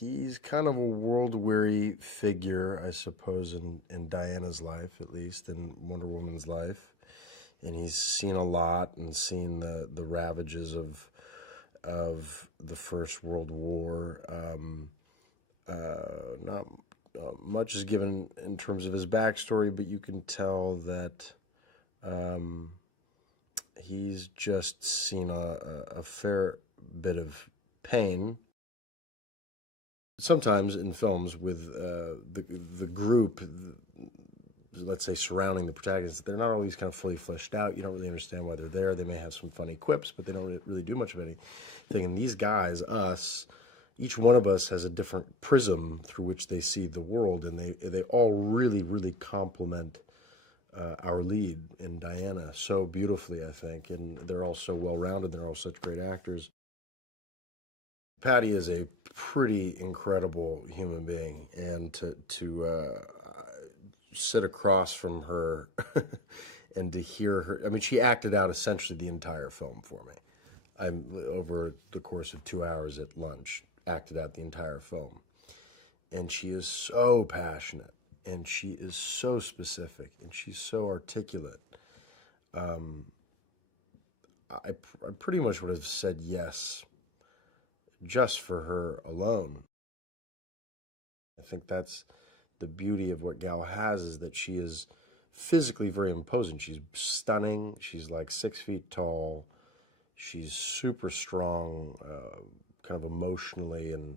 He's kind of a world-weary figure, I suppose, in Diana's life, at least, in Wonder Woman's life. And he's seen a lot and seen the ravages of the First World War. Not much is given in terms of his backstory, but you can tell that he's just seen a fair bit of pain. Sometimes in films with the group, let's say surrounding the protagonist, they're not always kind of fully fleshed out. You don't really understand why they're there. They may have some funny quips, but they don't really do much of anything. And these guys, us, each one of us has a different prism through which they see the world, and they all really, really complement our lead in Diana so beautifully, I think. And they're all so well-rounded. They're all such great actors. Patty is a pretty incredible human being, and to sit across from her and to hear her, I mean, she acted out essentially the entire film for me. I'm over the course of 2 hours at lunch, acted out the entire film, and she is so passionate, and she is so specific, and she's so articulate. I pretty much would have said yes just for her alone. I think that's the beauty of what Gal has, is that she is physically very imposing. She's stunning. She's like 6 feet tall. She's super strong, kind of emotionally, and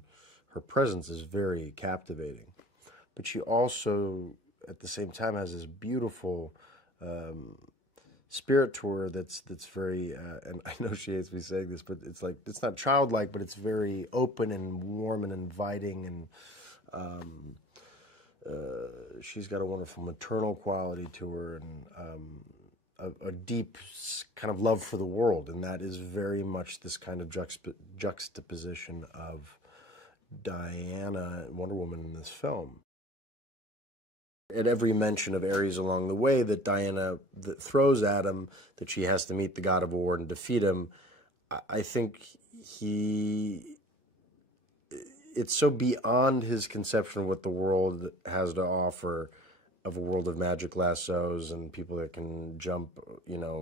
her presence is very captivating. But she also, at the same time, has this beautiful spirit to her that's very, and I know she hates me saying this, but it's like, it's not childlike, but it's very open and warm and inviting, and she's got a wonderful maternal quality to her, and a deep kind of love for the world, and that is very much this kind of juxtaposition of Diana, Wonder Woman, in this film. At every mention of Ares along the way that Diana throws at him, that she has to meet the god of war and defeat him, I think it's so beyond his conception of what the world has to offer, of a world of magic lassos and people that can jump,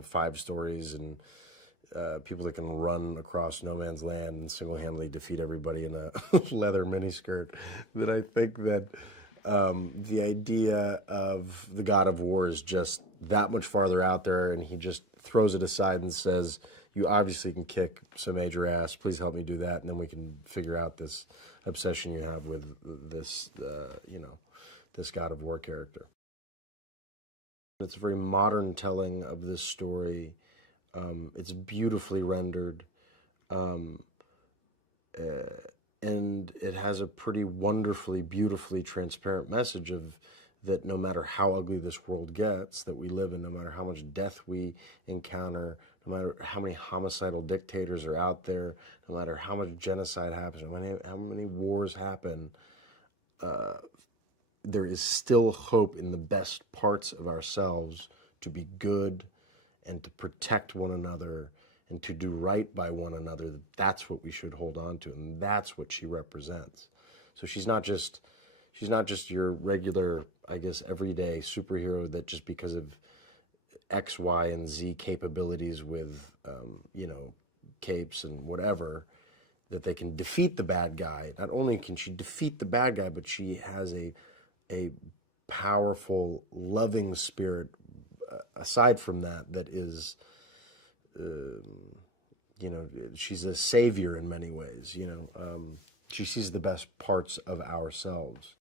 5 stories, and people that can run across no man's land and single-handedly defeat everybody in a leather miniskirt, that I think that the idea of the god of war is just that much farther out there, and he just throws it aside and says, you obviously can kick some major ass, please help me do that, and then we can figure out this obsession you have with this, this god of war character. It's a very modern telling of this story. It's beautifully rendered. And it has a pretty wonderfully, beautifully transparent message of that no matter how ugly this world gets that we live in, no matter how much death we encounter, no matter how many homicidal dictators are out there, no matter how much genocide happens, how many wars happen, there is still hope in the best parts of ourselves to be good and to protect one another and to do right by one another. That's what we should hold on to, and that's what she represents. So she's not just your regular, I guess, everyday superhero that just because of X, Y, and Z capabilities with, capes and whatever, that they can defeat the bad guy. Not only can she defeat the bad guy, but she has a powerful, loving spirit aside from that is, she's a savior in many ways. She sees the best parts of ourselves.